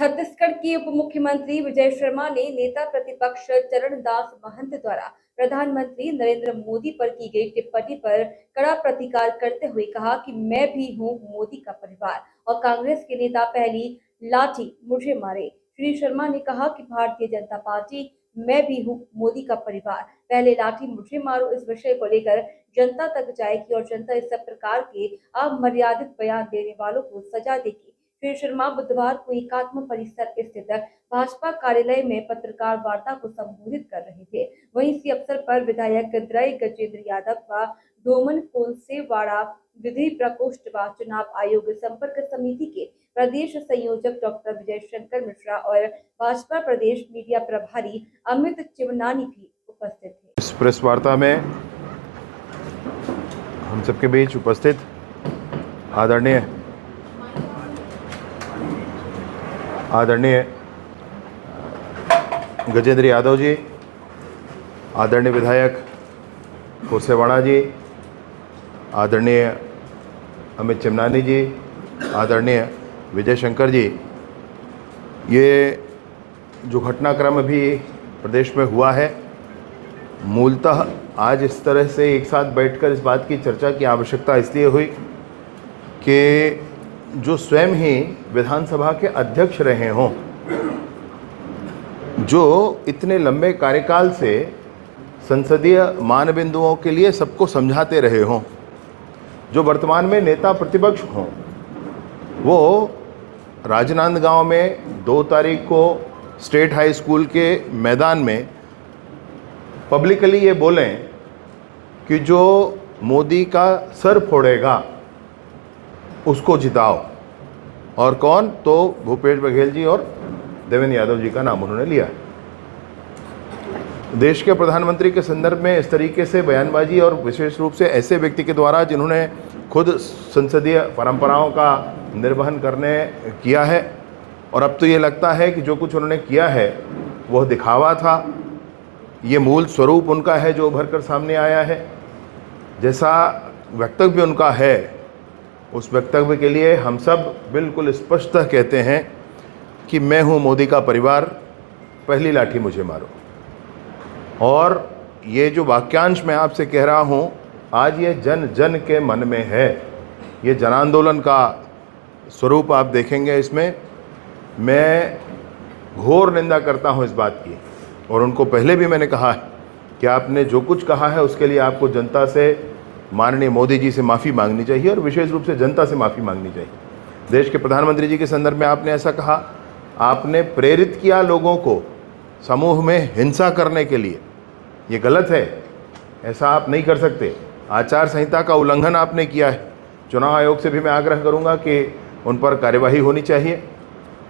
छत्तीसगढ़ के उप मुख्यमंत्री विजय शर्मा ने नेता प्रतिपक्ष चरणदास महंत द्वारा प्रधानमंत्री नरेंद्र मोदी पर की गई टिप्पणी पर कड़ा प्रतिकार करते हुए कहा कि मैं भी हूं मोदी का परिवार और कांग्रेस के नेता पहली लाठी मुझे मारे। श्री शर्मा ने कहा कि भारतीय जनता पार्टी मैं भी हूं मोदी का परिवार, पहले लाठी मुझे मारो इस विषय को लेकर जनता तक जाएगी और जनता इस सब प्रकार के अमर्यादित बयान देने वालों को सजा देगी। श्री शर्मा बुधवार को एकात्म परिसर स्थित भाजपा कार्यालय में पत्रकार वार्ता को संबोधित कर रहे थे। वहीं इसी अवसर पर विधायक द्रय गजेंद्र यादव व डोमन कोलसेवाड़ा विधि प्रकोष्ठ व चुनाव आयोग संपर्क समिति के प्रदेश संयोजक डॉक्टर विजय शंकर मिश्रा और भाजपा प्रदेश मीडिया प्रभारी अमित चिवनानी भी उपस्थित थे। इस प्रेस वार्ता में हम सबके बीच उपस्थित आदरणीय गजेंद्र यादव जी, आदरणीय विधायक कोसेवाड़ा जी, आदरणीय अमित चिमनानी जी, आदरणीय विजय शंकर जी, ये जो घटनाक्रम अभी प्रदेश में हुआ है, मूलतः आज इस तरह से एक साथ बैठकर इस बात की चर्चा की आवश्यकता इसलिए हुई कि जो स्वयं ही विधानसभा के अध्यक्ष रहे हों, जो इतने लंबे कार्यकाल से संसदीय मानबिंदुओं के लिए सबको समझाते रहे हों, जो वर्तमान में नेता प्रतिपक्ष हों, वो राजनांदगांव में 2 तारीख को स्टेट हाई स्कूल के मैदान में पब्लिकली ये बोलें कि जो मोदी का सर फोड़ेगा उसको जिताओ। और कौन? तो भूपेश बघेल जी और देवेंद्र यादव जी का नाम उन्होंने लिया। देश के प्रधानमंत्री के संदर्भ में इस तरीके से बयानबाजी और विशेष रूप से ऐसे व्यक्ति के द्वारा जिन्होंने खुद संसदीय परंपराओं का निर्वहन करने किया है, और अब तो ये लगता है कि जो कुछ उन्होंने किया है वह दिखावा था, ये मूल स्वरूप उनका है जो उभर कर सामने आया है। जैसा वक्तव्य उनका है, उस वक्तव्य के लिए हम सब बिल्कुल स्पष्टतः कहते हैं कि मैं हूं मोदी का परिवार, पहली लाठी मुझे मारो। और ये जो वाक्यांश मैं आपसे कह रहा हूं, आज ये जन जन के मन में है। ये जन आंदोलन का स्वरूप आप देखेंगे इसमें। मैं घोर निंदा करता हूं इस बात की, और उनको पहले भी मैंने कहा है कि आपने जो कुछ कहा है उसके लिए आपको जनता से, माननीय मोदी जी से माफ़ी मांगनी चाहिए, और विशेष रूप से जनता से माफ़ी मांगनी चाहिए। देश के प्रधानमंत्री जी के संदर्भ में आपने ऐसा कहा, आपने प्रेरित किया लोगों को समूह में हिंसा करने के लिए, ये गलत है, ऐसा आप नहीं कर सकते। आचार संहिता का उल्लंघन आपने किया है। चुनाव आयोग से भी मैं आग्रह करूंगा कि उन पर कार्यवाही होनी चाहिए।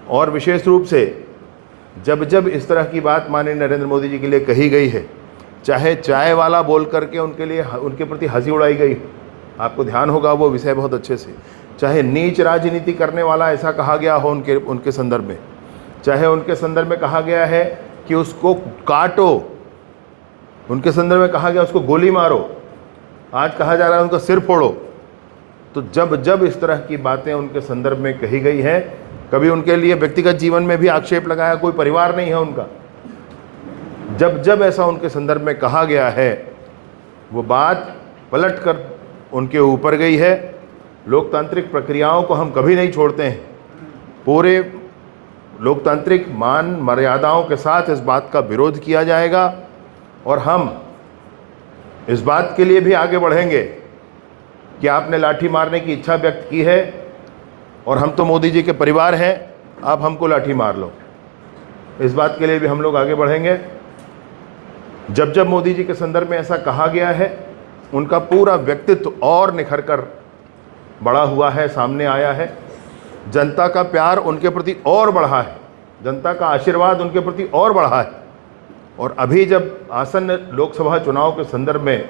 और विशेष रूप से जब जब इस तरह की बात माननीय नरेंद्र मोदी जी के लिए कही गई है, चाहे चाय वाला बोल करके उनके प्रति हंसी उड़ाई गई, आपको ध्यान होगा वो विषय बहुत अच्छे से, चाहे नीच राजनीति करने वाला ऐसा कहा गया हो उनके संदर्भ में, चाहे उनके संदर्भ में कहा गया है कि उसको काटो, उनके संदर्भ में कहा गया उसको गोली मारो, आज कहा जा रहा है उनका सिर फोड़ो। तो जब जब इस तरह की बातें उनके संदर्भ में कही गई हैं, कभी उनके लिए व्यक्तिगत जीवन में भी आक्षेप लगाया, कोई परिवार नहीं है उनका, जब जब ऐसा उनके संदर्भ में कहा गया है, वो बात पलट कर उनके ऊपर गई है। लोकतांत्रिक प्रक्रियाओं को हम कभी नहीं छोड़ते हैं। पूरे लोकतांत्रिक मान मर्यादाओं के साथ इस बात का विरोध किया जाएगा, और हम इस बात के लिए भी आगे बढ़ेंगे कि आपने लाठी मारने की इच्छा व्यक्त की है, और हम तो मोदी जी के परिवार हैं, आप हमको लाठी मार लो, इस बात के लिए भी हम लोग आगे बढ़ेंगे। जब जब मोदी जी के संदर्भ में ऐसा कहा गया है, उनका पूरा व्यक्तित्व और निखर कर बड़ा हुआ है, सामने आया है। जनता का प्यार उनके प्रति और बढ़ा है, जनता का आशीर्वाद उनके प्रति और बढ़ा है। और अभी जब आसन्न लोकसभा चुनाव के संदर्भ में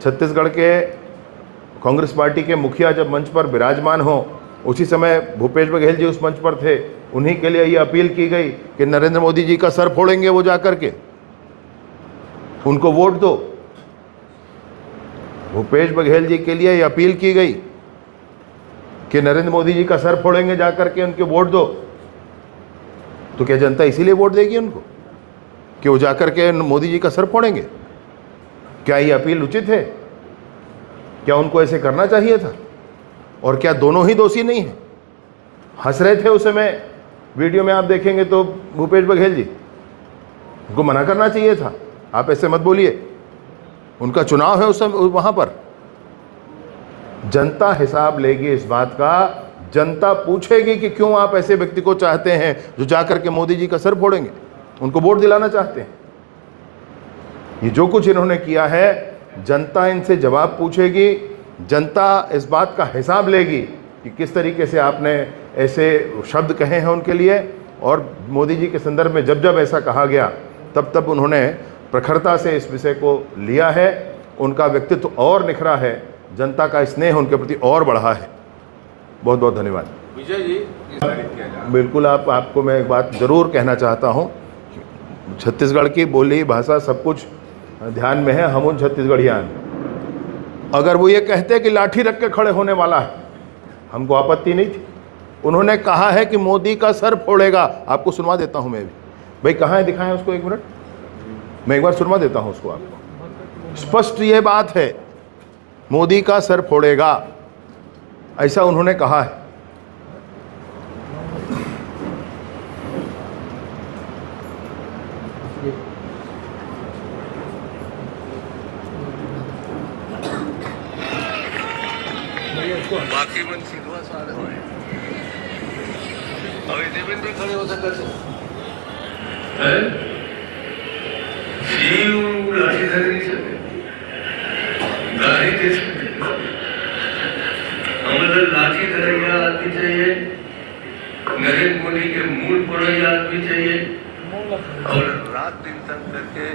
छत्तीसगढ़ के कांग्रेस पार्टी के मुखिया जब मंच पर विराजमान हो, उसी समय भूपेश बघेल जी उस मंच पर थे, उन्हीं के लिए ये अपील की गई कि नरेंद्र मोदी जी का सर फोड़ेंगे वो जाकर के, उनको वोट दो। भूपेश बघेल जी के लिए ये अपील की गई कि नरेंद्र मोदी जी का सर फोड़ेंगे जाकर के, उनके वोट दो। तो क्या जनता इसीलिए वोट देगी उनको कि वो जाकर के मोदी जी का सर फोड़ेंगे? क्या ये अपील उचित है? क्या उनको ऐसे करना चाहिए था? और क्या दोनों ही दोषी नहीं हैं? हंस रहे थे उस समय, वीडियो में आप देखेंगे तो भूपेश बघेल जी, उनको मना करना चाहिए था, आप ऐसे मत बोलिए, उनका चुनाव है उस समय वहाँ पर। जनता हिसाब लेगी इस बात का, जनता पूछेगी कि क्यों आप ऐसे व्यक्ति को चाहते हैं जो जाकर के मोदी जी का सर फोड़ेंगे, उनको वोट दिलाना चाहते हैं। ये जो कुछ इन्होंने किया है, जनता इनसे जवाब पूछेगी, जनता इस बात का हिसाब लेगी कि किस तरीके से आपने ऐसे शब्द कहे हैं उनके लिए। और मोदी जी के संदर्भ में जब जब ऐसा कहा गया तब तब उन्होंने प्रखरता से इस विषय को लिया है, उनका व्यक्तित्व और निखरा है, जनता का स्नेह उनके प्रति और बढ़ा है। बहुत बहुत धन्यवाद। विजय जी, बिल्कुल, आपको मैं एक बात ज़रूर कहना चाहता हूँ, छत्तीसगढ़ की बोली भाषा सब कुछ ध्यान में है, हम उन छत्तीसगढ़ियान। अगर वो ये कहते कि लाठी रख के खड़े होने वाला है, हमको आपत्ति नहीं थी। उन्होंने कहा है कि मोदी का सर फोड़ेगा। आपको सुनवा देता हूँ मैं भी, भाई कहाँ है, दिखाएं उसको एक मिनट, मैं एक बार सुनवा देता हूँ उसको आपको। स्पष्ट ये बात है, मोदी का सर फोड़ेगा, ऐसा उन्होंने कहा है। बाकी मन सीधवा सारे होए अभी देवेंद्र खड़े हो सकते हैं सीयू लाठी धर नहीं सके, गाड़ी दे सकते, हमें लाठी धरैया आदमी चाहिए, नरेंद्र मोदी के मूल पुरैया आदमी चाहिए, और रात दिन तक करके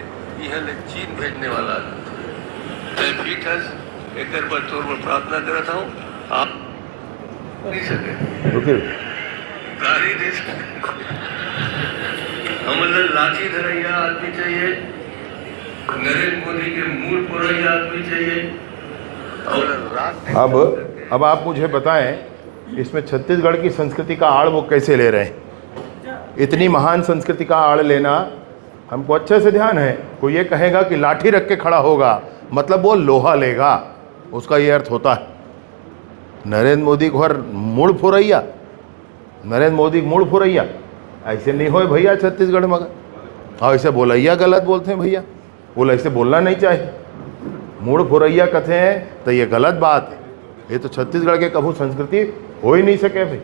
यह चीन भेजने वाला मैं फीटस एक बार तौर पर प्रार्थना करता हूँ, आप नहीं सके रुकिए, गाड़ी दे सकते, हमें लाठी धरैया आदमी चाहिए, नरेंद्र मोदी के मूल पुरैया आदमी चाहिए, और रात अब आप मुझे बताएं, इसमें छत्तीसगढ़ की संस्कृति का आड़ वो कैसे ले रहे हैं? इतनी महान संस्कृति का आड़ लेना हमको अच्छे से ध्यान है। कोई ये कहेगा कि लाठी रख के खड़ा होगा, मतलब वो लोहा लेगा, उसका ये अर्थ होता है। नरेंद्र मोदी को हर मूड़ फुरैया, नरेंद्र मोदी मूड़ फुरैया, ऐसे नहीं होए भैया छत्तीसगढ़ में। हाँ, ऐसे बोलैया गलत बोलते हैं भैया, बोला ऐसे बोलना नहीं चाहिए। मूड़ फुरैया कथे हैं तो ये गलत बात है, ये तो छत्तीसगढ़ के कभू संस्कृति हो ही नहीं सके भाई।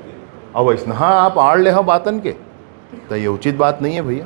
अब ऐसा आप आड़ ले हो बातन के, तो ये उचित बात नहीं है भैया।